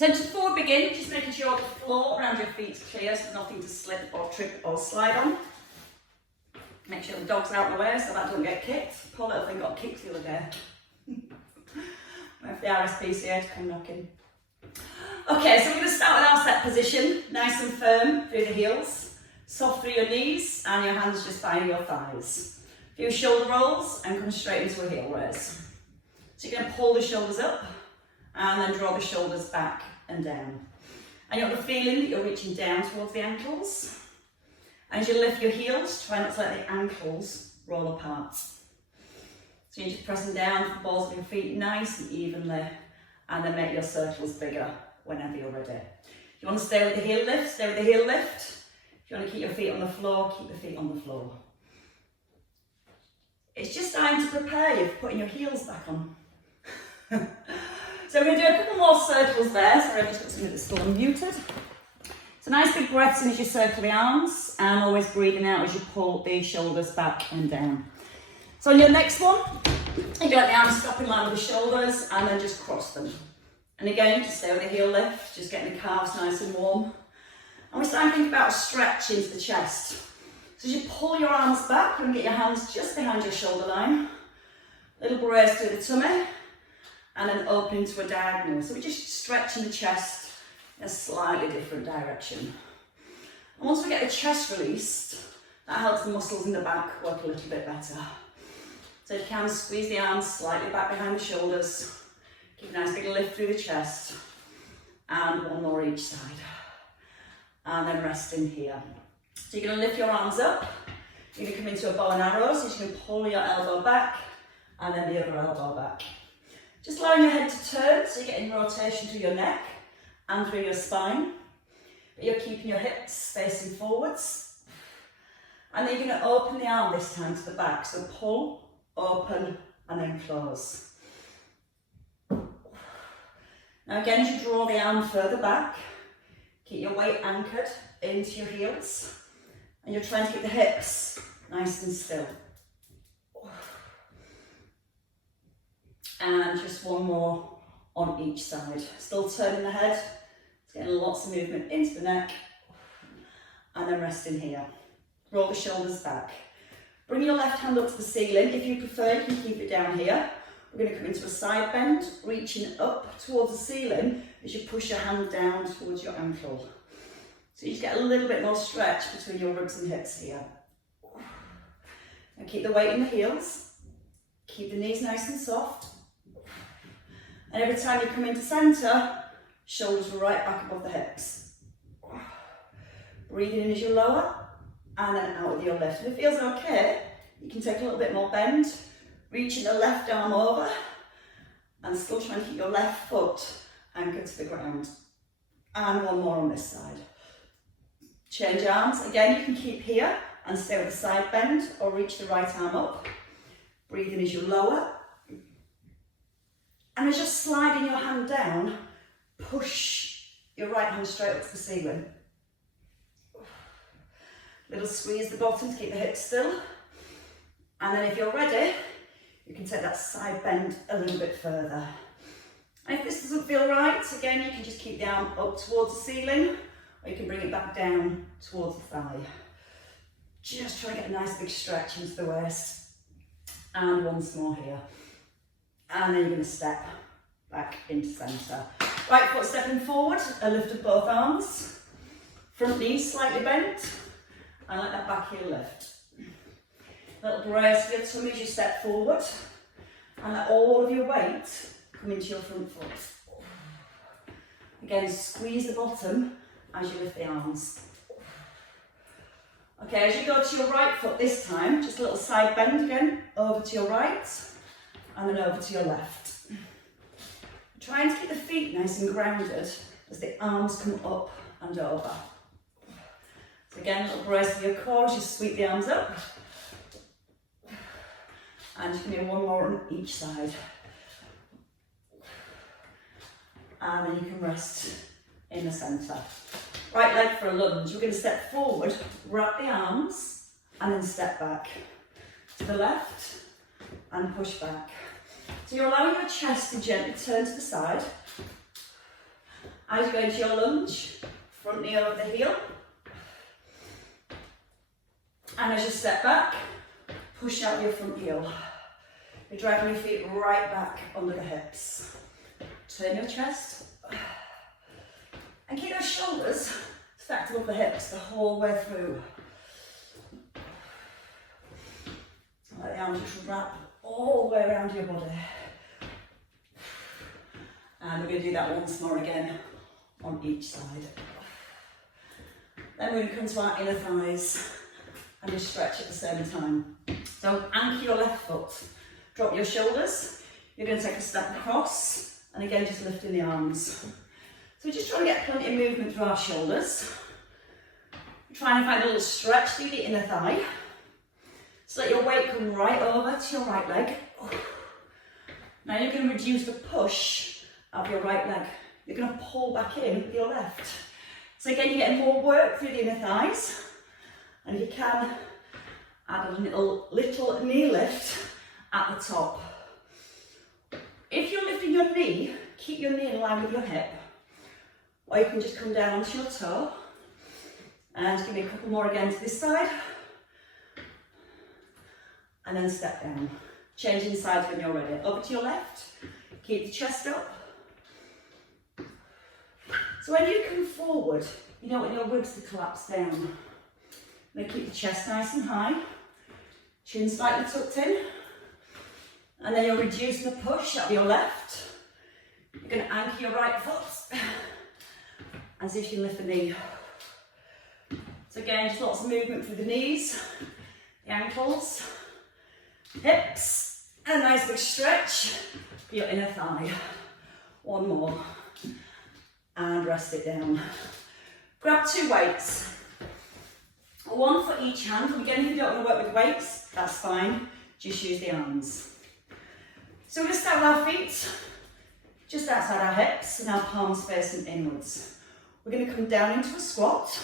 Centre forward begin, just making sure the floor around your feet is clear, so nothing to slip or trip or slide on. Make sure the dog's out of the way so that doesn't get kicked. Poor little thing got kicked the other day. Wait for the RSPCA to come knocking. Okay, so we're going to start with our set position, nice and firm through the heels, soft through your knees and your hands just by your thighs. A few shoulder rolls and come straight into a heel raise. So you're going to pull the shoulders up and then draw the shoulders back and down. And you want the feeling that you're reaching down towards the ankles. And as you lift your heels, try not to let the ankles roll apart. So you're just pressing down the balls of your feet nice and evenly, and then make your circles bigger whenever you're ready. If you want to stay with the heel lift, stay with the heel lift. If you want to keep your feet on the floor, keep the feet on the floor. It's just time to prepare you for putting your heels back on. So we're going to do a couple more circles there. Sorry, I've just got something that's still unmuted. So nice big breaths in as you circle the arms, and always breathing out as you pull the shoulders back and down. So on your next one, you let the arms stop in line with the shoulders and then just cross them. And again, just stay with the heel lift, just getting the calves nice and warm. And we're starting to think about a stretch into the chest. So as you pull your arms back, you can get your hands just behind your shoulder line. Little brace through the tummy, and then open into a diagonal. So we're just stretching the chest in a slightly different direction. And once we get the chest released, that helps the muscles in the back work a little bit better. So if you can, squeeze the arms slightly back behind the shoulders. Keep a nice big lift through the chest. And one more each side. And then rest in here. So you're going to lift your arms up. You're going to come into a bow and arrow. So you're just going to pull your elbow back and then the other elbow back. Just allowing your head to turn so you're getting rotation through your neck and through your spine. But you're keeping your hips facing forwards. And then you're going to open the arm this time to the back. So pull, open and then close. Now again, as you draw the arm further back, keep your weight anchored into your heels. And you're trying to keep the hips nice and still. And just one more on each side. Still turning the head, it's getting lots of movement into the neck. And then rest in here. Roll the shoulders back. Bring your left hand up to the ceiling. If you prefer, you can keep it down here. We're going to come into a side bend, reaching up towards the ceiling as you push your hand down towards your ankle. So you just get a little bit more stretch between your ribs and hips here. Now keep the weight in the heels. Keep the knees nice and soft. And every time you come into centre, shoulders right back above the hips. Breathing in as you lower, and then out with your lift. If it feels okay, you can take a little bit more bend, reaching the left arm over, and still trying to keep your left foot anchored to the ground. And one more on this side. Change arms. Again, you can keep here and stay with the side bend, or reach the right arm up. Breathing as you lower. And as you're sliding your hand down, push your right hand straight up to the ceiling. Little squeeze the bottom to keep the hips still. And then if you're ready, you can take that side bend a little bit further. And if this doesn't feel right, again, you can just keep the arm up towards the ceiling, or you can bring it back down towards the thigh. Just try to get a nice big stretch into the waist. And once more here. And then you're going to step back into centre. Right foot stepping forward, a lift of both arms. Front knees slightly bent. And let that back heel lift. Little brace for your tummy as you step forward. And let all of your weight come into your front foot. Again, squeeze the bottom as you lift the arms. Okay, as you go to your right foot this time, just a little side bend again, over to your right, and then over to your left. Trying to keep the feet nice and grounded as the arms come up and over. So again, a little brace for your core as you sweep the arms up. And you can do one more on each side. And then you can rest in the centre. Right leg for a lunge. We're going to step forward, wrap the arms, and then step back. To the left, and push back. So you're allowing your chest to gently turn to the side. As you go into your lunge, front knee over the heel. And as you step back, push out your front heel. You're dragging your feet right back under the hips. Turn your chest. And keep those shoulders stacked above the hips the whole way through. Let the arms just wrap all the way around your body. And we're going to do that once more again on each side. Then we're going to come to our inner thighs and just stretch at the same time. So anchor your left foot, drop your shoulders. You're going to take a step across and again just lifting the arms. So we're just trying to get plenty of movement through our shoulders. We're trying to find a little stretch through the inner thigh. So let your weight come right over to your right leg. Now you're going to reduce the push of your right leg. You're going to pull back in with your left. So again, you're getting more work through the inner thighs. And if you can, add a little knee lift at the top. If you're lifting your knee, keep your knee in line with your hip. Or you can just come down onto your toe. And give me a couple more again to this side. And then step down. Changing sides when you're ready. Over to your left. Keep the chest up. So when you come forward, you don't want your ribs to collapse down. Then keep the chest nice and high. Chin slightly tucked in. And then you're reducing the push of your left. You're going to anchor your right foot. As if you lift the knee. So again, just lots of movement through the knees, the ankles, hips, and a nice big stretch for your inner thigh. One more. And rest it down. Grab 2 weights. One for each hand. Again, if you don't want to work with weights, that's fine. Just use the arms. So we're going to start with our feet just outside our hips and our palms facing inwards. We're going to come down into a squat.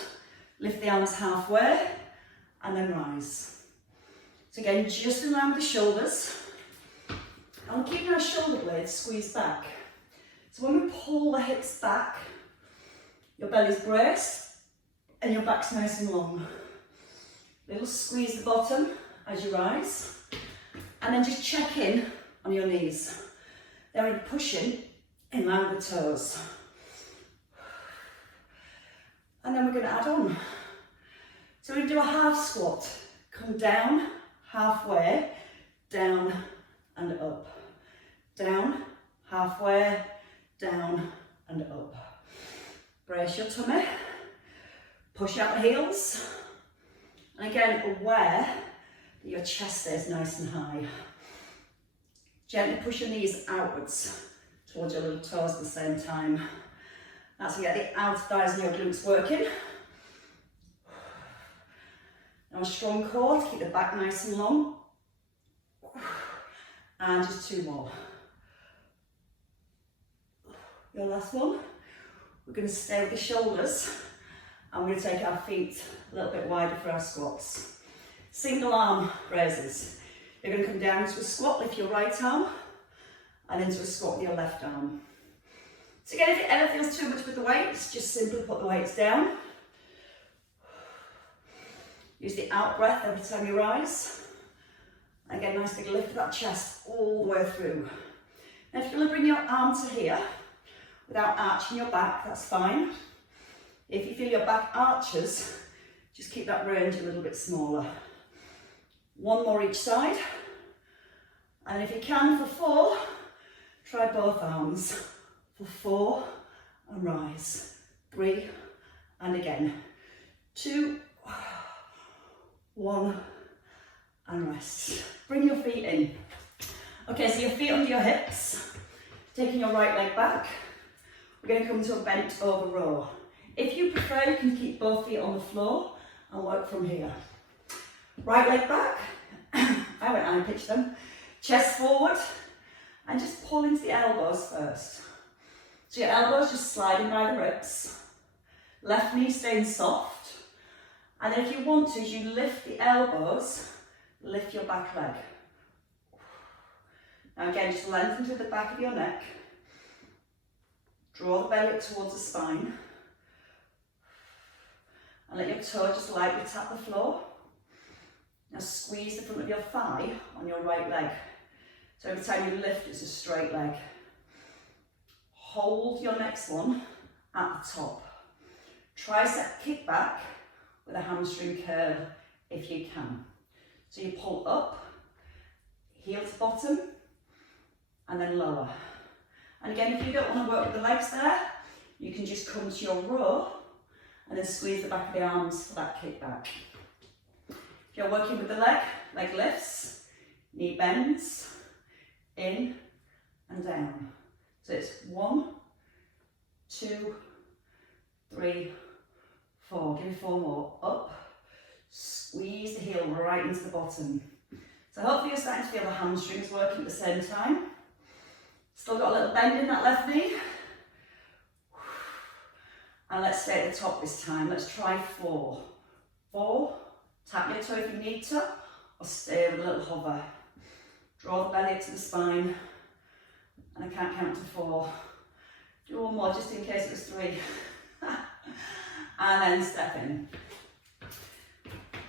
Lift the arms halfway and then rise. So again, just in line with the shoulders. And we're keeping our shoulder blades squeezed back. So when we pull the hips back, your belly's braced and your back's nice and long. Little squeeze the bottom as you rise. And then just check in on your knees. Then we're pushing in line with the toes. And then we're going to add on. So we're going to do a half squat. Come down, halfway, down and up. Down, halfway, down and up. Brace your tummy. Push out the heels. And again, aware that your chest stays nice and high. Gently push your knees outwards towards your little toes at the same time. That's how you get the outer thighs and your glutes working. Now a strong core to keep the back nice and long. And just 2 more. Your last one. We're going to stay with the shoulders and we're going to take our feet a little bit wider for our squats. Single arm raises. You're going to come down into a squat, lift your right arm and into a squat with your left arm. So again, if it ever feels too much with the weights, just simply put the weights down. Use the out breath every time you rise. And again, nice big lift of that chest all the way through. Now if you're going to bring your arm to here, without arching your back, that's fine. If you feel your back arches, just keep that range a little bit smaller. 1 more each side. And if you can for 4, try both arms. For 4 and rise. 3 and again. 2, 1 and rest. Bring your feet in. Okay, so your feet under your hips. Taking your right leg back. We're going to come to a bent over row. If you prefer, you can keep both feet on the floor and work from here. Right leg back. I went and pitched them. Chest forward and just pull into the elbows first. So your elbows just sliding by the ribs. Left knee staying soft. And then if you want to, as you lift the elbows, lift your back leg. Now again, just lengthen to the back of your neck. Draw the belly up towards the spine. And let your toe just lightly tap the floor. Now squeeze the front of your thigh on your right leg. So every time you lift, it's a straight leg. Hold your next one at the top. Tricep kick back with a hamstring curl if you can. So you pull up, heel to bottom, and then lower. And again, if you don't want to work with the legs there, you can just come to your row and then squeeze the back of the arms for that kick back. If you're working with the leg lifts, knee bends, in and down. So it's 1, 2, 3, 4. Give me 4 more. Up, squeeze the heel right into the bottom. So hopefully you're starting to feel the hamstrings working at the same time. Still got a little bend in that left knee. And let's stay at the top this time. Let's try 4. 4, tap your toe if you need to, or stay with a little hover. Draw the belly up to the spine, and I can't count to 4. Do one more just in case it was 3. And then step in.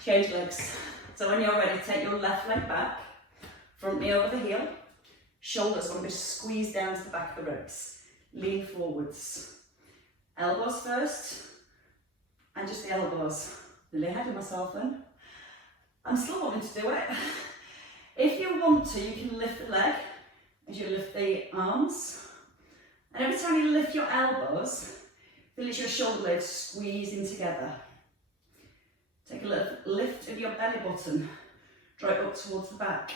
Change legs. So when you're ready, take your left leg back, front knee over the heel, shoulders want to be squeezed down to the back of the ribs. Lean forwards. Elbows first, and just the elbows. Nearly ahead of myself then. I'm still wanting to do it. If you want to, you can lift the leg as you lift the arms. And every time you lift your elbows, feel as your shoulder blades squeezing together. Take a little lift of your belly button. Draw it up towards the back.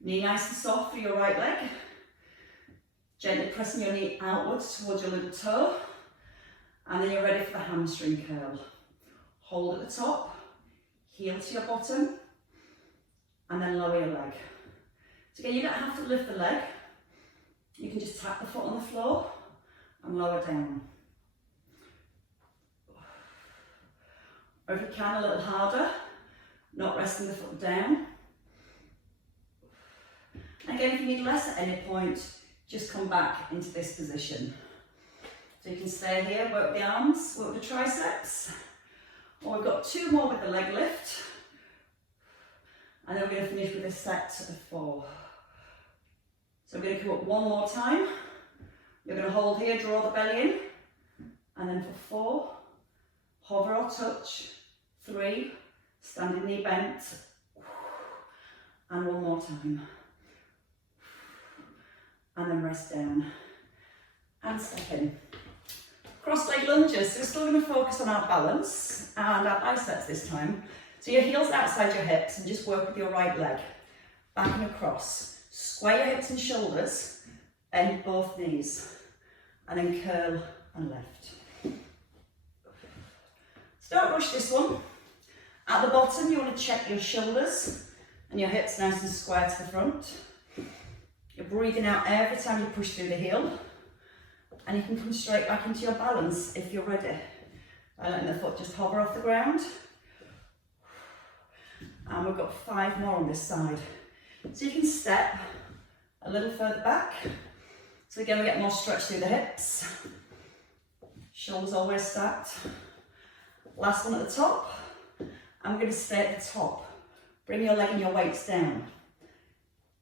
Knee nice and soft for your right leg. Gently pressing your knee outwards towards your little toe. And then you're ready for the hamstring curl. Hold at the top, heel to your bottom, and then lower your leg. So again, you don't have to lift the leg. You can just tap the foot on the floor and lower down. Or if you can, a little harder, not resting the foot down. And again, if you need less at any point, just come back into this position. So you can stay here, work the arms, work the triceps. Or we've got 2 more with the leg lift. And then we're going to finish with a set of 4. So we're going to come up 1 more time. You're going to hold here, draw the belly in. And then for 4, hover or touch. 3, standing knee bent. And 1 more time. And then rest down. And step in. Cross leg lunges, so we're still going to focus on our balance and our biceps this time. So your heels outside your hips and just work with your right leg. Back and across. Square your hips and shoulders, bend both knees. And then curl and lift. So don't rush this one. At the bottom, you want to check your shoulders and your hips nice and square to the front. You're breathing out every time you push through the heel. And you can come straight back into your balance if you're ready. By letting the foot just hover off the ground. And we've got 5 more on this side. So you can step a little further back. So again, we get more stretch through the hips. Shoulders always stacked. Last one at the top. And we're going to stay at the top. Bring your leg and your weights down.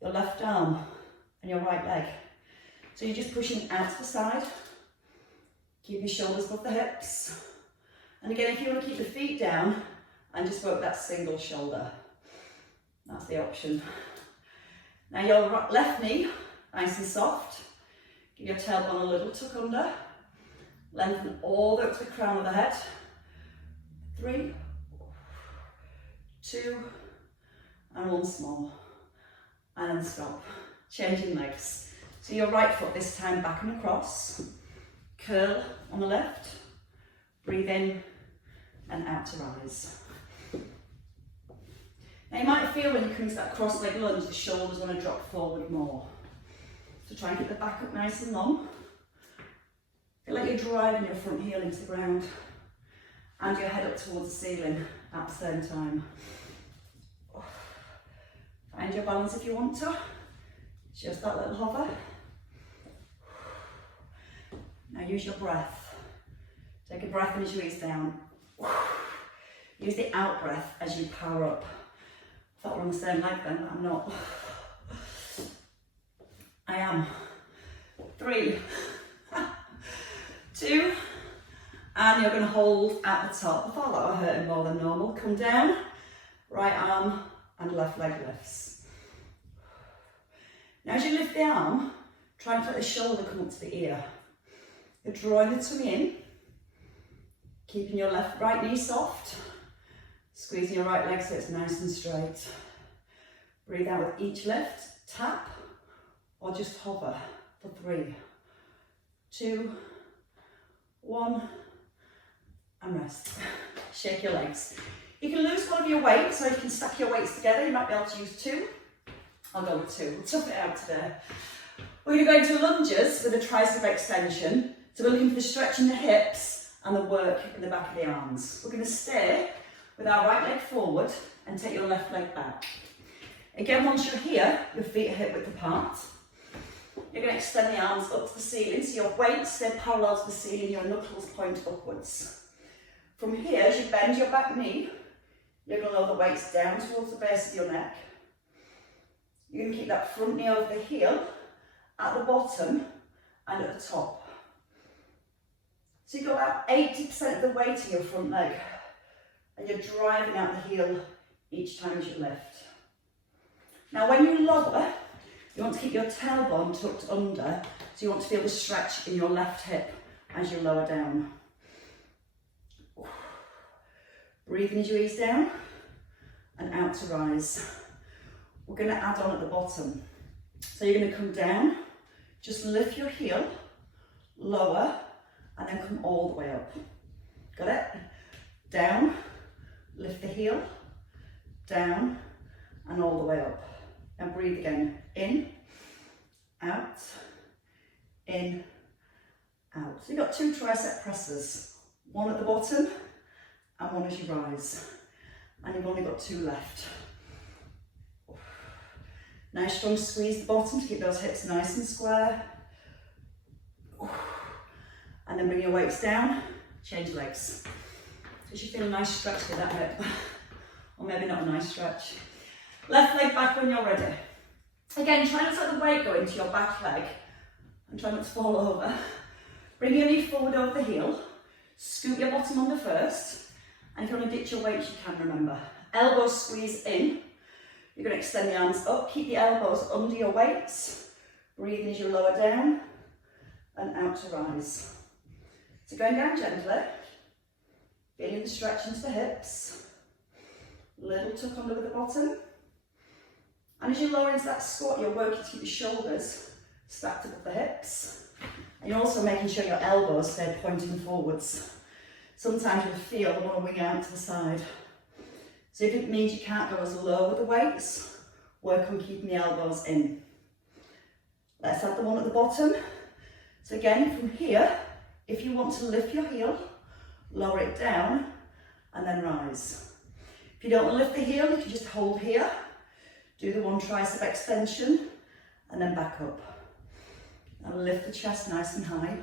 Your left arm and your right leg. So you're just pushing out to the side. Keep your shoulders above the hips. And again, if you want to keep the feet down and just work that single shoulder, that's the option. Now your left knee, nice and soft. Give your tailbone a little tuck under. Lengthen all the way up to the crown of the head. 3, 2, and 1 small. And then stop. Changing legs. So your right foot this time back and across. Curl on the left. Breathe in and out to rise. Now you might feel when you come to that cross leg lunge, the shoulders want to drop forward more. So try and get the back up nice and long. Feel like you're driving your front heel into the ground and your head up towards the ceiling at the same time. Find your balance if you want to. Just that little hover. Now use your breath. Take a breath in as you ease down. Use the out breath as you power up. I thought we're on the same leg then, but I'm not. I am. 3, 2, and you're going to hold at the top. I thought that were hurting more than normal. Come down, right arm and left leg lifts. Now as you lift the arm, try and let the shoulder come up to the ear. You're drawing the tummy in, keeping your right knee soft, squeezing your right leg so it's nice and straight. Breathe out with each lift, tap, or just hover for 3, 2, 1, and rest. Shake your legs. You can lose one of your weights, so you can stack your weights together. You might be able to use 2. I'll go with 2. We'll tough it out today. We're going to go into lunges with a tricep extension. So we're looking for the stretch in the hips and the work in the back of the arms. We're going to stay with our right leg forward and take your left leg back. Again, once you're here, your feet are hip width apart. You're going to extend the arms up to the ceiling, so your weights stay parallel to the ceiling, your knuckles point upwards. From here, as you bend your back knee, you're going to lower the weights down towards the base of your neck. You're going to keep that front knee over the heel, at the bottom and at the top. So you've got about 80% of the weight in your front leg, and you're driving out the heel each time as you lift. Now when you lower, you want to keep your tailbone tucked under, so you want to feel the stretch in your left hip as you lower down. Breathe in as you ease down, and out to rise. We're going to add on at the bottom. So you're going to come down, just lift your heel, lower, and then come all the way up. Got it? Down, lift the heel, down, and all the way up. And breathe again. In, out, in, out. So you've got 2 tricep presses. One at the bottom, and one as you rise. And you've only got 2 left. Nice strong squeeze the bottom to keep those hips nice and square. And then bring your weights down, change legs. So you should feel a nice stretch with that hip. Or maybe not a nice stretch. Left leg back when you're ready. Again, try not to let the weight go into your back leg and try not to fall over. Bring your knee forward over the heel, scoot your bottom under first, and if you want to ditch your weights, you can, remember. Elbows squeeze in. You're going to extend the arms up, keep the elbows under your weights. Breathe as you lower down and out to rise. So going down gently, feeling the stretch into the hips, little tuck under with the bottom. And as you lower into that squat, you're working to keep your shoulders stacked above the hips. And you're also making sure your elbows stay pointing forwards. Sometimes you'll feel they want to wing out to the side. So if it means you can't go as low with the weights, work on keeping the elbows in. Let's add the one at the bottom. So again, from here, if you want to lift your heel, lower it down, and then rise. If you don't want to lift the heel, you can just hold here. Do the one tricep extension, and then back up. And lift the chest nice and high.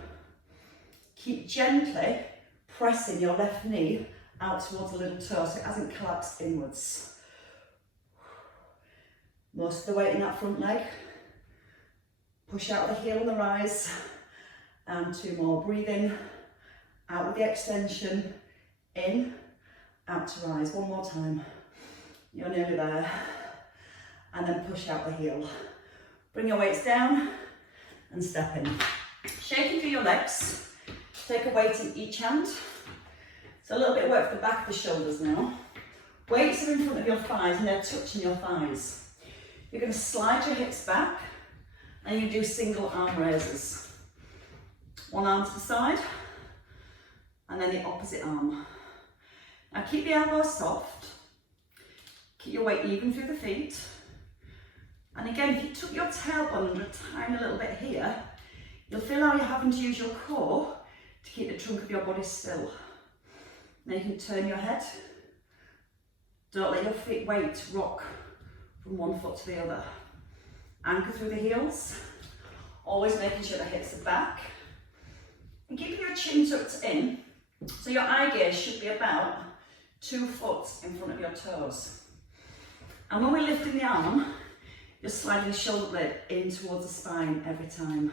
Keep gently pressing your left knee out towards the little toe so it hasn't collapsed inwards. Most of the weight in that front leg. Push out the heel on the rise. And 2 more. Breathe in, out with the extension, in, out to rise. 1 more time. You're nearly there. And then push out the heel. Bring your weights down and step in. Shaking through your legs. Take a weight in each hand. So a little bit of work for the back of the shoulders now. Weights are in front of your thighs and they're touching your thighs. You're going to slide your hips back and you do single arm raises. One arm to the side and then the opposite arm. Now keep the elbows soft. Keep your weight even through the feet. And again, if you tuck your tailbone under a tiny little bit here, you'll feel how you're having to use your core to keep the trunk of your body still. Now you can turn your head. Don't let your feet weight rock from one foot to the other. Anchor through the heels, always making sure the hips are back. And keeping your chin tucked in, so your eye gaze should be about 2 foot in front of your toes. And when we're lifting the arm, you're sliding the shoulder blade in towards the spine every time.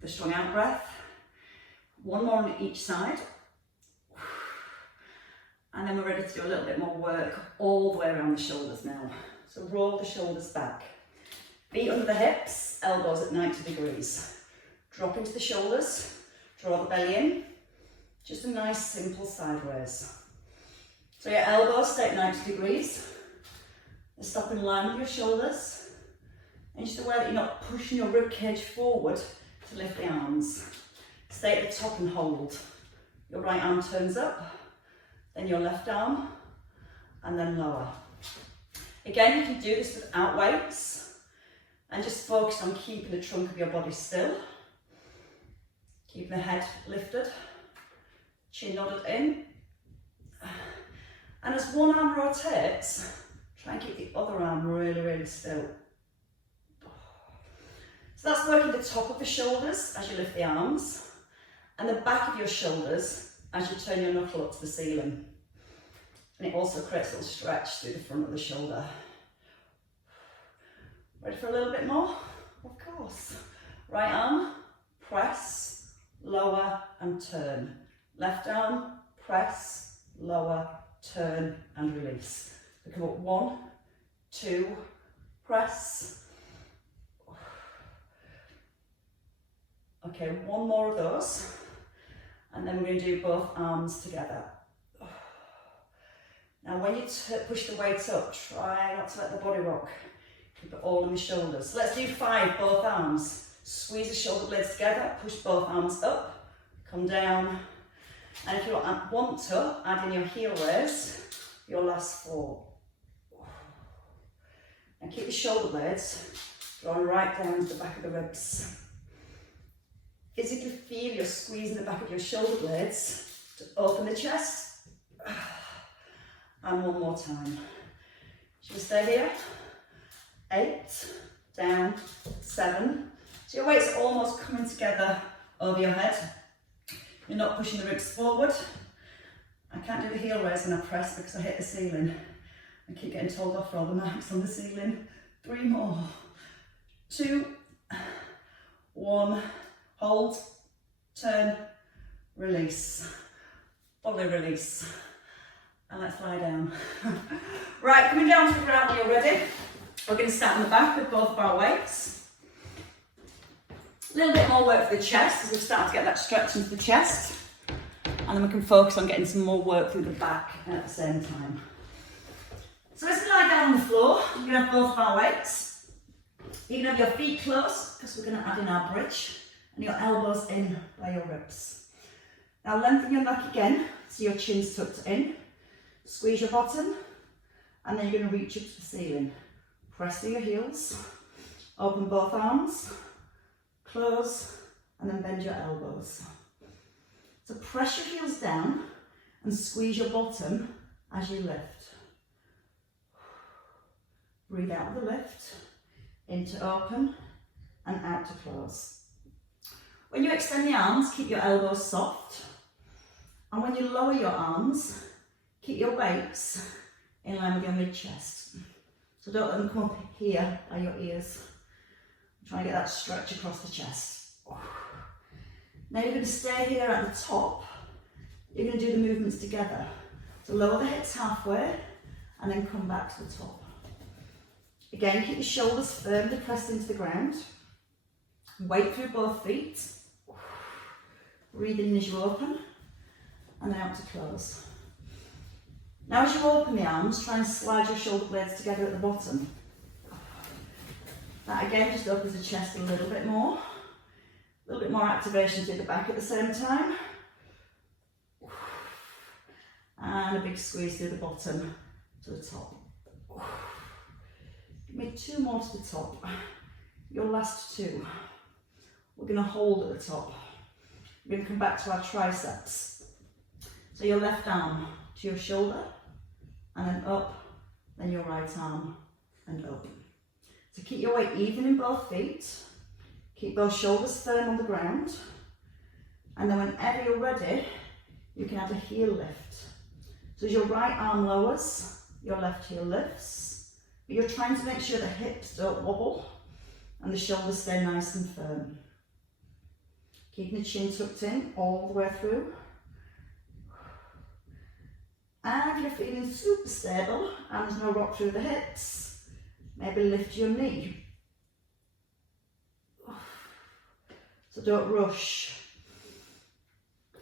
The strong out breath. One more on each side. And then we're ready to do a little bit more work all the way around the shoulders now. So roll the shoulders back. Feet under the hips, elbows at 90 degrees. Drop into the shoulders, draw the belly in. Just a nice simple sideways. So your elbows stay at 90 degrees. They stop in line with your shoulders. And just aware that you're not pushing your rib cage forward to lift the arms. Stay at the top and hold. Your right arm turns up, then your left arm, and then lower. Again, you can do this without weights, and just focus on keeping the trunk of your body still. Keeping the head lifted, chin nodded in. And as one arm rotates, try and keep the other arm really, really still. So that's working the top of the shoulders as you lift the arms, and the back of your shoulders as you turn your knuckle up to the ceiling. And it also creates a little stretch through the front of the shoulder. Ready for a little bit more? Of course. Right arm, press, lower and turn. Left arm, press, lower, turn and release. So come up 1, 2, press. Okay, one more of those. And then we're going to do both arms together. Now when you push the weight up, try not to let the body rock. Keep it all in the shoulders. So let's do 5, both arms. Squeeze the shoulder blades together, push both arms up, come down. And if you want to, add in your heel raise, your last 4. And keep the shoulder blades drawn right down to the back of the ribs. Physically feel you're squeezing the back of your shoulder blades to open the chest. And one more time. Should we stay here? 8, down, 7. So your weight's almost coming together over your head. You're not pushing the ribs forward. I can't do the heel raise when I press because I hit the ceiling. I keep getting told off for all the marks on the ceiling. 3 more. 2, 1. Hold, turn, release, fully release, and let's lie down. Right, coming down to the ground when you're ready. We're going to start on the back with both of our weights. A little bit more work for the chest as we start to get that stretch into the chest, and then we can focus on getting some more work through the back at the same time. So as we lie down on the floor, we're going to have both of our weights. You can have your feet close because we're going to add in our bridge. And your elbows in by your ribs. Now lengthen your neck again, so your chin's tucked in. Squeeze your bottom, and then you're going to reach up to the ceiling. Press through your heels, open both arms, close, and then bend your elbows. So press your heels down and squeeze your bottom as you lift. Breathe out of the lift, into open, and out to close. When you extend the arms, keep your elbows soft. And when you lower your arms, keep your weights in line with your mid-chest. So don't let them come up here by your ears. Try and get that stretch across the chest. Now you're going to stay here at the top. You're going to do the movements together. So lower the hips halfway and then come back to the top. Again, keep your shoulders firmly pressed into the ground. Weight through both feet. Breathe in as you open, and then out to close. Now as you open the arms, try and slide your shoulder blades together at the bottom. That again just opens the chest a little bit more. A little bit more activation through the back at the same time. And a big squeeze through the bottom to the top. Give me 2 more to the top. Your last 2. We're going to hold at the top. We're going to come back to our triceps. So your left arm to your shoulder, and then up, then your right arm, and up. So keep your weight even in both feet. Keep those shoulders firm on the ground. And then whenever you're ready, you can add a heel lift. So as your right arm lowers, your left heel lifts. But you're trying to make sure the hips don't wobble and the shoulders stay nice and firm. Keeping the chin tucked in all the way through. And if you're feeling super stable and there's no rock through the hips, maybe lift your knee. So don't rush.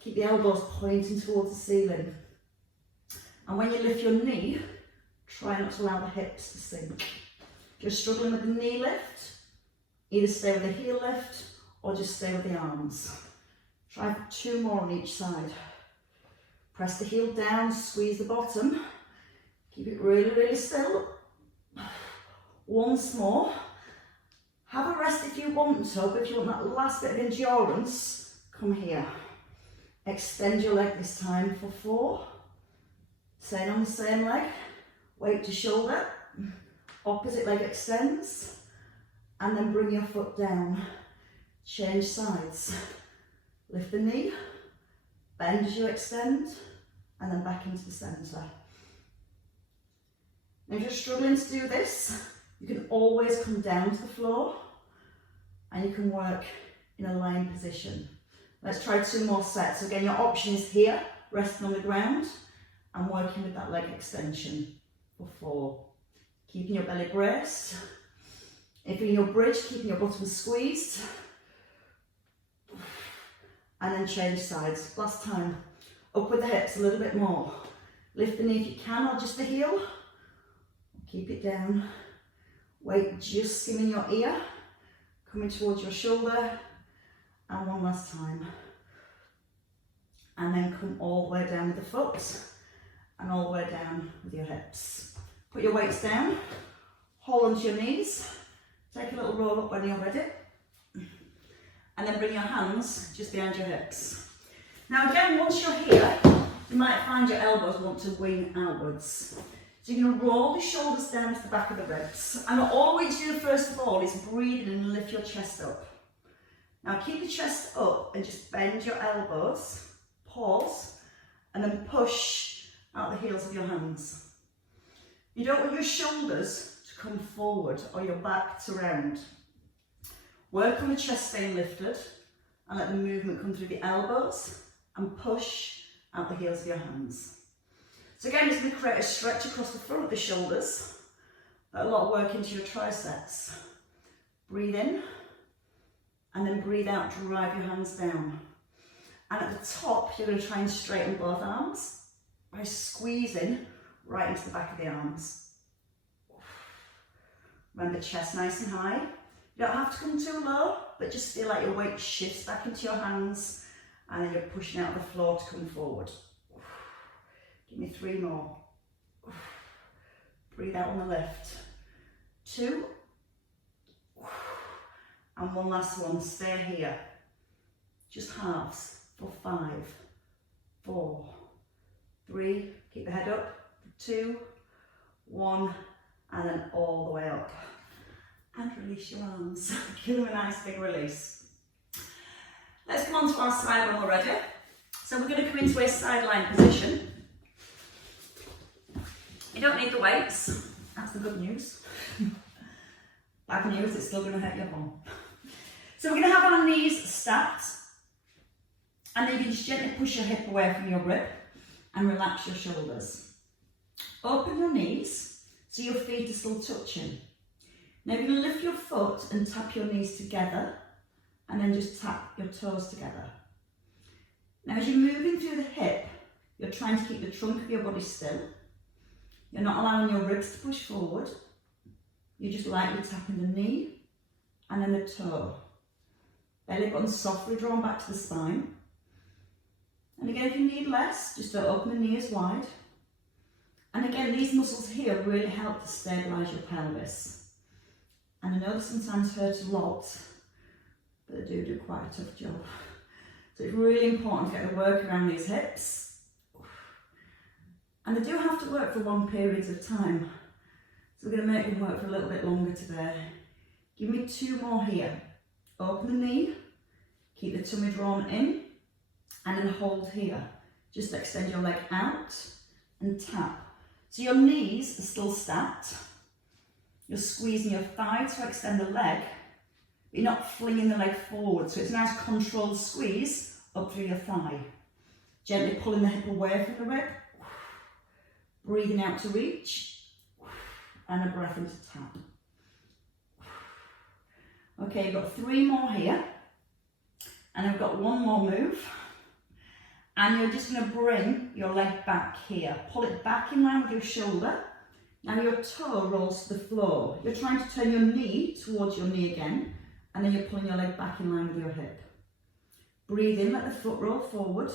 Keep the elbows pointing towards the ceiling. And when you lift your knee, try not to allow the hips to sink. If you're struggling with the knee lift, either stay with the heel lift or just stay with the arms. Try 2 more on each side. Press the heel down, squeeze the bottom. Keep it really, really still. Once more. Have a rest if you want to, but if you want that last bit of endurance, come here. Extend your leg this time for 4. Staying on the same leg. Weight to shoulder. Opposite leg extends. And then bring your foot down. Change sides. Lift the knee. Bend as you extend. And then back into the centre. Now if you're struggling to do this, you can always come down to the floor and you can work in a lying position. Let's try 2 more sets. Again, your option is here, resting on the ground and working with that leg extension for 4. Keeping your belly braced. If you're in your bridge, keeping your bottom squeezed. And then change sides. Last time. Up with the hips a little bit more. Lift the knee if you can, or just the heel. Keep it down. Weight just skimming your ear, coming towards your shoulder, and 1 last time. And then come all the way down with the foot, and all the way down with your hips. Put your weights down, hold onto your knees, take a little roll up when you're ready, and then bring your hands just behind your hips. Now again, once you're here, you might find your elbows want to wing outwards. So you're going to roll the shoulders down to the back of the ribs. And all we do first of all is breathe and lift your chest up. Now keep the chest up and just bend your elbows, pause, and then push out the heels of your hands. You don't want your shoulders to come forward or your back to round. Work on the chest staying lifted and let the movement come through the elbows and push out the heels of your hands. So again, it's going to create a stretch across the front of the shoulders, a lot of work into your triceps. Breathe in, and then breathe out, drive your hands down. And at the top, you're going to try and straighten both arms by squeezing right into the back of the arms. Remember, chest nice and high. You don't have to come too low, but just feel like your weight shifts back into your hands, and then you're pushing out the floor to come forward. Give me 3 more. Breathe out on the lift. 2. And 1 last one. Stay here. Just halves for 5, 4, 3. Keep the head up. 2, 1, and then all the way up. And release your arms. Give them a nice big release. Let's come on to our side when we're ready. So we're going to come into a sideline position. You don't need the weights, that's the good news. Bad news, it's still going to hurt your bum. So we're going to have our knees stacked, and then you can just gently push your hip away from your rib and relax your shoulders. Open your knees so your feet are still touching. Now you're going to lift your foot and tap your knees together, and then just tap your toes together. Now as you're moving through the hip, you're trying to keep the trunk of your body still. You're not allowing your ribs to push forward. You're just lightly tapping the knee and then the toe. Belly button softly drawn back to the spine. And again, if you need less, just don't open the knee as wide. And again, these muscles here really help to stabilise your pelvis. And I know they sometimes hurt a lot, but they do quite a tough job. So it's really important to get the work around these hips. And they do have to work for long periods of time. So we're going to make them work for a little bit longer today. Give me 2 more here. Open the knee, keep the tummy drawn in, and then hold here. Just extend your leg out and tap. So your knees are still stacked. You're squeezing your thigh to extend the leg, but you're not flinging the leg forward. So it's a nice controlled squeeze up through your thigh. Gently pulling the hip away from the rib. Breathing out to reach. And a breath into tap. Okay, you've got 3 more here. And I've got 1 more move. And you're just going to bring your leg back here. Pull it back in line with your shoulder. Now your toe rolls to the floor. You're trying to turn your knee towards your knee again. And then you're pulling your leg back in line with your hip. Breathe in, let the foot roll forward.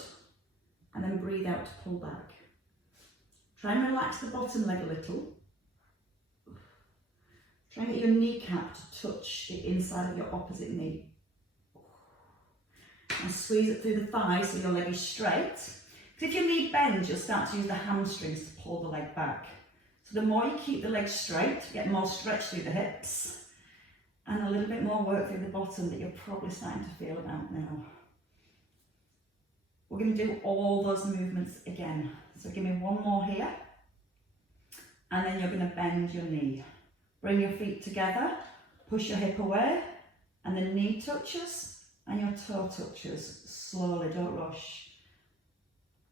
And then breathe out to pull back. Try and relax the bottom leg a little. Try and get your kneecap to touch the inside of your opposite knee. And squeeze it through the thigh so your leg is straight. Because if your knee bends, you'll start to use the hamstrings to pull the leg back. So the more you keep the leg straight, you get more stretch through the hips. And a little bit more work through the bottom that you're probably starting to feel about now. We're going to do all those movements again. So give me 1 more here. And then you're going to bend your knee. Bring your feet together, push your hip away, and the knee touches. And your toe touches, slowly, don't rush.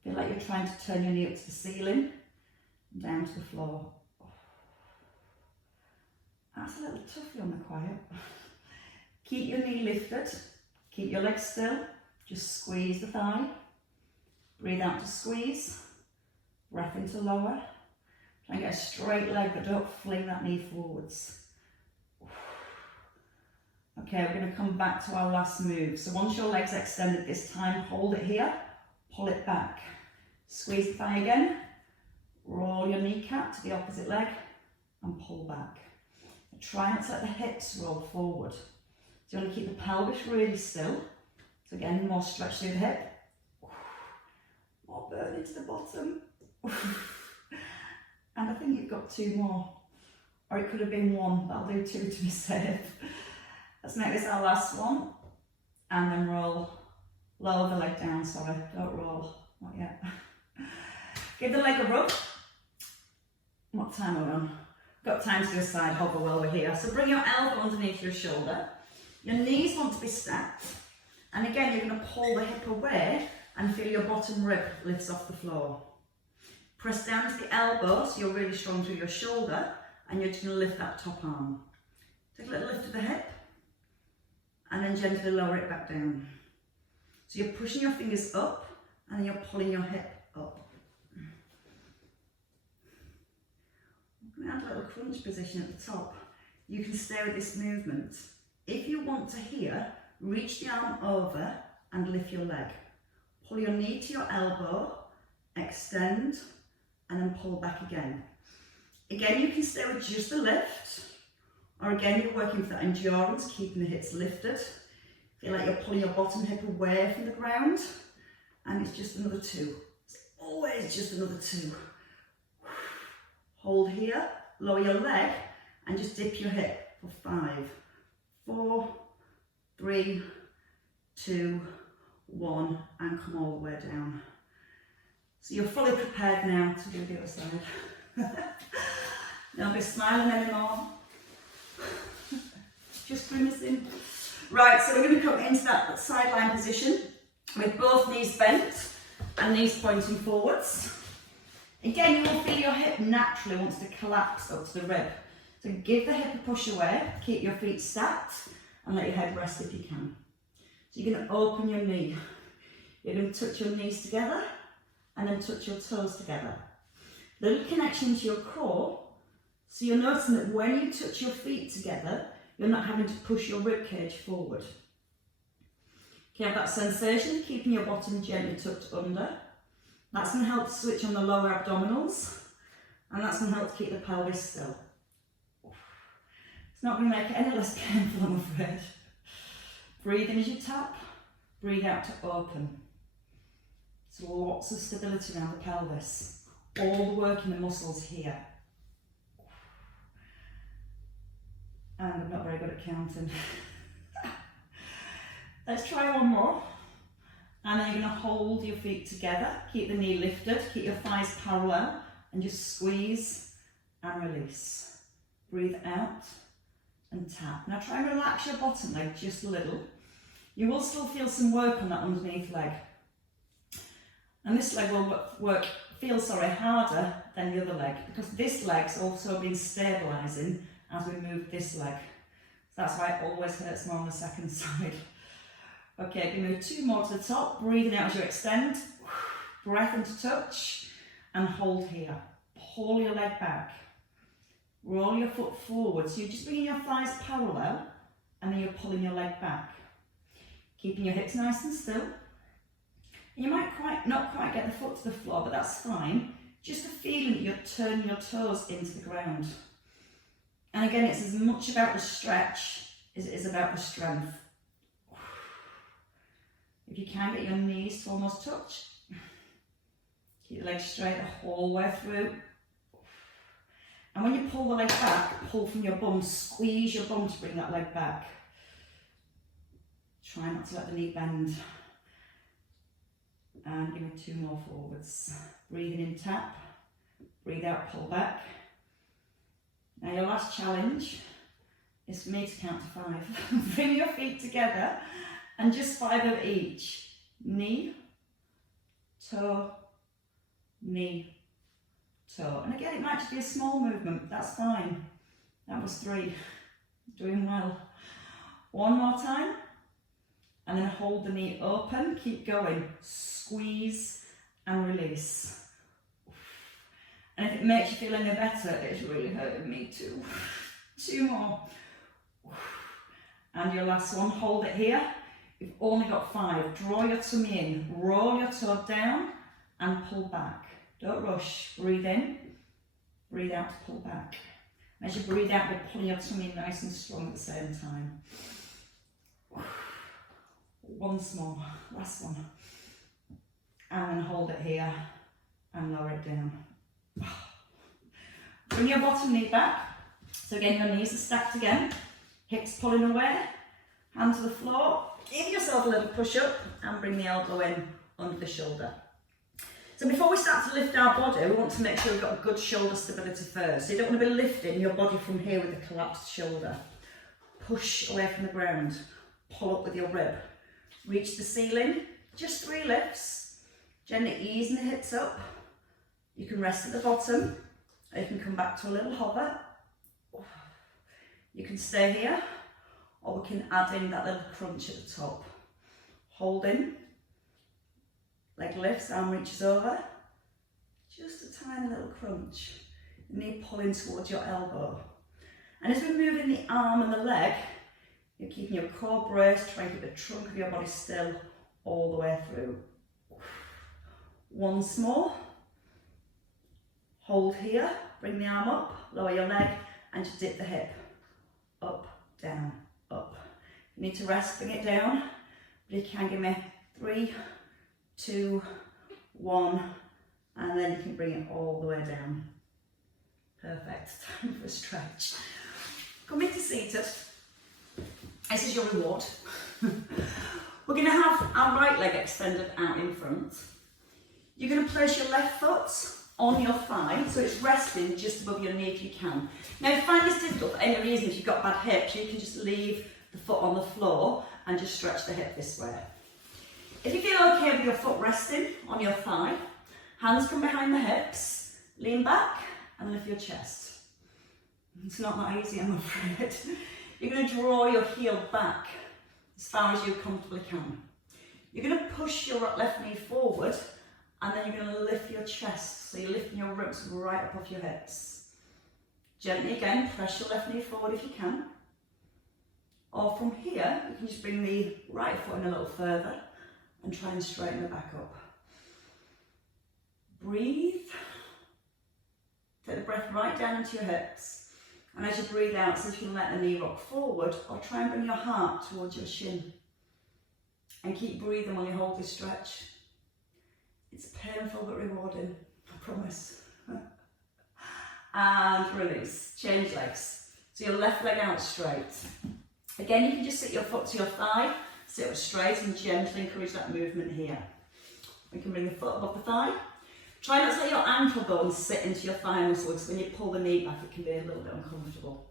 Feel like you're trying to turn your knee up to the ceiling, and down to the floor. That's a little toughy on the quiet. Keep your knee lifted, keep your legs still, just squeeze the thigh. Breathe out to squeeze, breath into lower. Try and get a straight leg, but don't fling that knee forwards. Okay, we're going to come back to our last move. So once your leg's extended this time, hold it here, pull it back. Squeeze the thigh again, roll your kneecap to the opposite leg and pull back. Try not to let the hips roll forward. So you want to keep the pelvis really still. So again, more stretch through the hip. More burn into the bottom. And I think you've got 2 more. Or it could have been 1, but I'll do 2 to be safe. Let's make this our last one, and then roll, lower the leg down, sorry, don't roll, not yet. Give the leg a rub. What time are we on? Got time to do a side hover while we're here. So bring your elbow underneath your shoulder, your knees want to be stacked, and again you're going to pull the hip away and feel your bottom rib lifts off the floor. Press down to the elbow so you're really strong through your shoulder, and you're just going to lift that top arm. Take a little lift of the hip, and then gently lower it back down. So you're pushing your fingers up and then you're pulling your hip up. I'm going to add a little crunch position at the top. You can stay with this movement. If you want to here, reach the arm over and lift your leg. Pull your knee to your elbow, extend, and then pull back again. Again, you can stay with just the lift. Or again, you're working for that endurance, keeping the hips lifted. Feel like you're pulling your bottom hip away from the ground. And it's just another 2. It's always just another 2. Hold here, lower your leg, and just dip your hip for 5, 4, 3, 2, 1, and come all the way down. So you're fully prepared now to do the other side. Don't be smiling anymore. Just grimacing. Right, so we're going to come into that sideline position with both knees bent and knees pointing forwards. Again, you will feel your hip naturally wants to collapse up to the rib. So give the hip a push away, keep your feet stacked, and let your head rest if you can. So you're going to open your knee. You're going to touch your knees together and then touch your toes together. Little connection to your core. So you're noticing that when you touch your feet together, you're not having to push your rib cage forward. You have that sensation of keeping your bottom gently tucked under. That's going to help switch on the lower abdominals, and that's going to help to keep the pelvis still. It's not going to make it any less painful, I'm afraid. Breathe in as you tap, breathe out to open. So lots of stability around the pelvis. All the work in the muscles here. And I'm not very good at counting. Let's try one more. And then you're going to hold your feet together, keep the knee lifted, keep your thighs parallel, and just squeeze and release. Breathe out and tap. Now try and relax your bottom leg just a little. You will still feel some work on that underneath leg. And this leg will feel harder than the other leg, because this leg's also been stabilising as we move this leg. So that's why it always hurts more on the second side. Okay, you move 2 more to the top, breathing out as you extend, breath into touch, and hold here. Pull your leg back. Roll your foot forward, so you're just bringing your thighs parallel, and then you're pulling your leg back. Keeping your hips nice and still. You might not quite get the foot to the floor, but that's fine. Just the feeling that you're turning your toes into the ground. And again, it's as much about the stretch as it is about the strength. If you can get your knees to almost touch, keep your legs straight the whole way through. And when you pull the leg back, pull from your bum, squeeze your bum to bring that leg back. Try not to let the knee bend. And give me 2 more forwards. Breathing in, tap. Breathe out, pull back. Now your last challenge is for me to count to 5. Bring your feet together and just 5 of each. Knee, toe, knee, toe. And again, it might just be a small movement, that's fine. That was 3. Doing well. 1 more time. And then hold the knee open, keep going. Squeeze and release. And if it makes you feel any better, it's really hurting me too. 2 more. And your last one, hold it here. You've only got 5. Draw your tummy in, roll your toe down and pull back. Don't rush, breathe in, breathe out to pull back. As you breathe out, you're pulling your tummy in nice and strong at the same time. Once more, last one. And then hold it here and lower it down. Bring your bottom knee back. So again, your knees are stacked again. Hips pulling away, hand to the floor. Give yourself a little push up and bring the elbow in under the shoulder. So before we start to lift our body, we want to make sure we've got good shoulder stability first. So you don't want to be lifting your body from here with a collapsed shoulder. Push away from the ground. Pull up with your rib. Reach the ceiling. Just 3 lifts. Gently easing the hips up. You can rest at the bottom, or you can come back to a little hover. You can stay here, or we can add in that little crunch at the top. Holding, leg lifts, arm reaches over. Just a tiny little crunch. Knee pulling towards your elbow. And as we move in the arm and the leg, you're keeping your core braced, trying to keep the trunk of your body still all the way through. Once more. Hold here, bring the arm up, lower your leg, and just dip the hip. Up, down, up. If you need to rest, bring it down. But you can give me 3, 2, 1, and then you can bring it all the way down. Perfect. Time for a stretch. Come into seated. This is your reward. We're going to have our right leg extended out in front. You're going to place your left foot on your thigh, so it's resting just above your knee if you can. Now, if you find this difficult for any reason, if you've got bad hips, you can just leave the foot on the floor and just stretch the hip this way. If you feel okay with your foot resting on your thigh, hands come behind the hips, lean back and lift your chest. It's not that easy, I'm afraid. You're going to draw your heel back as far as you comfortably can. You're going to push your left knee forward, and then you're going to lift your chest, so you're lifting your ribs right up off your hips. Gently again, press your left knee forward if you can. Or from here, you can just bring the right foot in a little further and try and straighten the back up. Breathe. Take the breath right down into your hips. And as you breathe out, see if you can let the knee rock forward, or try and bring your heart towards your shin. And keep breathing while you hold this stretch. It's painful but rewarding, I promise. And release. Change legs. So your left leg out straight. Again, you can just sit your foot to your thigh, Sit up straight and gently encourage that movement here. We can bring the foot above the thigh. Try not to let your ankle bones sit into your thigh muscle, because when you pull the knee back it can be a little bit uncomfortable.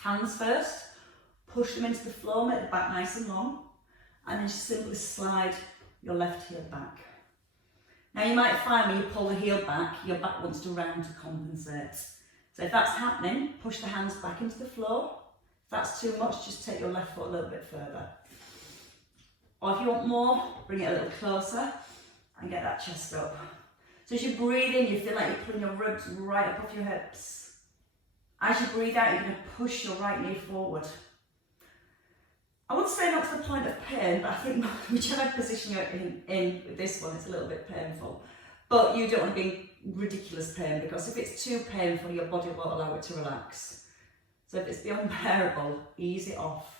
Hands first, push them into the floor, make the back nice and long, and then just simply slide your left heel back. Now you might find when you pull the heel back, your back wants to round to compensate. So if that's happening, push the hands back into the floor. If that's too much, just take your left foot a little bit further. Or if you want more, bring it a little closer and get that chest up. So as you breathe in, you feel like you're pulling your ribs right up off your hips. As you breathe out, you're going to push your right knee forward. I wouldn't say not to the point of pain, but I think whichever position you're in with this one, it's a little bit painful. But you don't want to be in ridiculous pain, because if it's too painful, your body won't allow it to relax. So if it's beyond bearable, ease it off.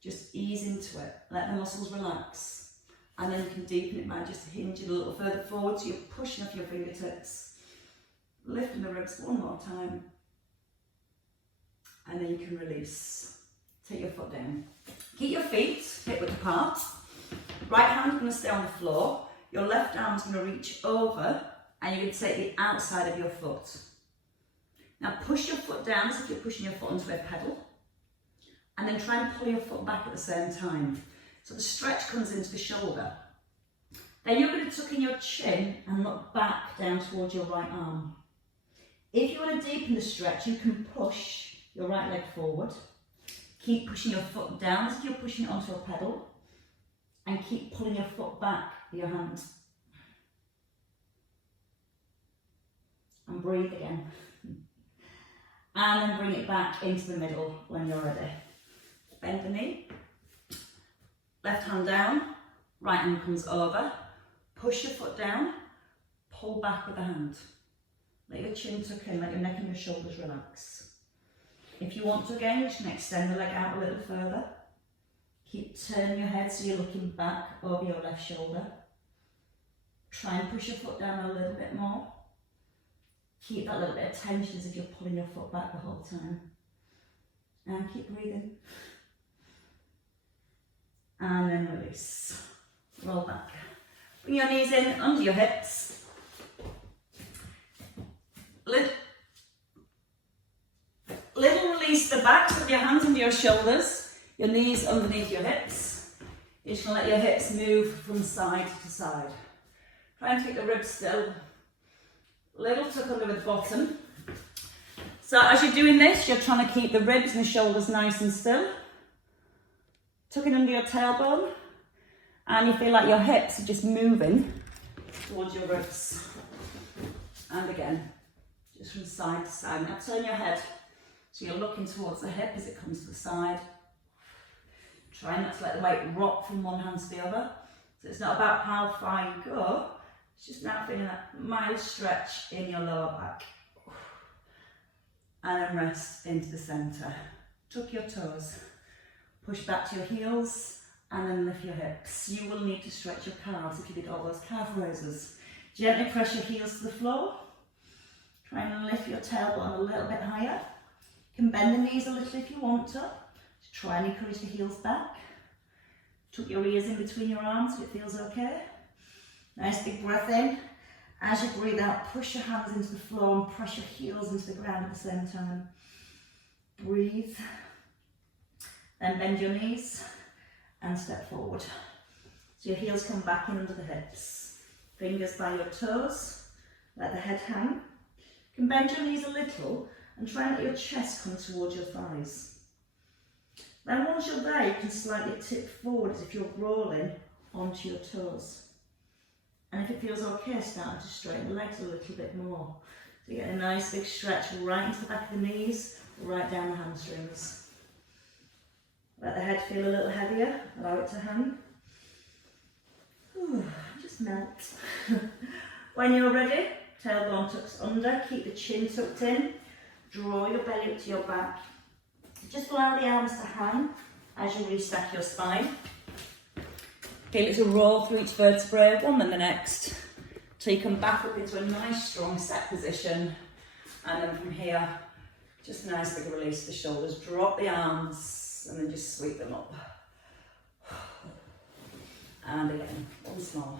Just ease into it. Let the muscles relax. And then you can deepen it by just hinging a little further forward, so you're pushing off your fingertips. Lifting the ribs one more time. And then you can release. Take your foot down. Keep your feet hip width apart. Right hand going to stay on the floor. Your left arm's going to reach over, and you're going to take the outside of your foot. Now push your foot down as if you're pushing your foot onto a pedal, and then try and pull your foot back at the same time. So the stretch comes into the shoulder. Then you're going to tuck in your chin and look back down towards your right arm. If you want to deepen the stretch, you can push your right leg forward. Keep pushing your foot down as if you're pushing it onto a pedal, and keep pulling your foot back with your hand. And breathe again. And then bring it back into the middle when you're ready. Bend the knee. Left hand down, right hand comes over. Push your foot down, pull back with the hand. Let your chin tuck in, let your neck and your shoulders relax. If you want to again, you can extend the leg out a little further. Keep turning your head so you're looking back over your left shoulder. Try and push your foot down a little bit more. Keep that little bit of tension as if you're pulling your foot back the whole time. And keep breathing. And then release. Roll back. Bring your knees in under your hips. Little release the backs of your hands under your shoulders, your knees underneath your hips. You're just going to let your hips move from side to side. Try and keep the ribs still. Little tuck under the bottom. So as you're doing this, you're trying to keep the ribs and the shoulders nice and still. Tucking under your tailbone. And you feel like your hips are just moving towards your ribs. And again, just from side to side. Now turn your head. So you're looking towards the hip as it comes to the side. Try not to let the weight rock from one hand to the other. So it's not about how far you go, it's just now feeling that mild stretch in your lower back. And then rest into the centre. Tuck your toes. Push back to your heels and then lift your hips. You will need to stretch your calves if you did all those calf raises. Gently press your heels to the floor. Try and lift your tailbone a little bit higher. You can bend the knees a little if you want to. Just try and encourage the heels back. Tuck your ears in between your arms so it feels okay. Nice big breath in. As you breathe out, push your hands into the floor and press your heels into the ground at the same time. Breathe. Then bend your knees and step forward. So your heels come back in under the hips. Fingers by your toes. Let the head hang. You can bend your knees a little and try and let your chest come towards your thighs. Then once you're there, you can slightly tip forward as if you're rolling onto your toes. And if it feels okay, start to straighten the legs a little bit more. So you get a nice big stretch right into the back of the knees, right down the hamstrings. Let the head feel a little heavier, allow it to hang. Ooh, just melt. When you're ready, tailbone tucks under, keep the chin tucked in, draw your belly up to your back. Just allow the arms to hang as you restack your spine. Feel it to roll through each vertebrae, one then the next, till you come back up into a nice strong set position. And then from here, just a nice big release of the shoulders, drop the arms and then just sweep them up. And again, once more.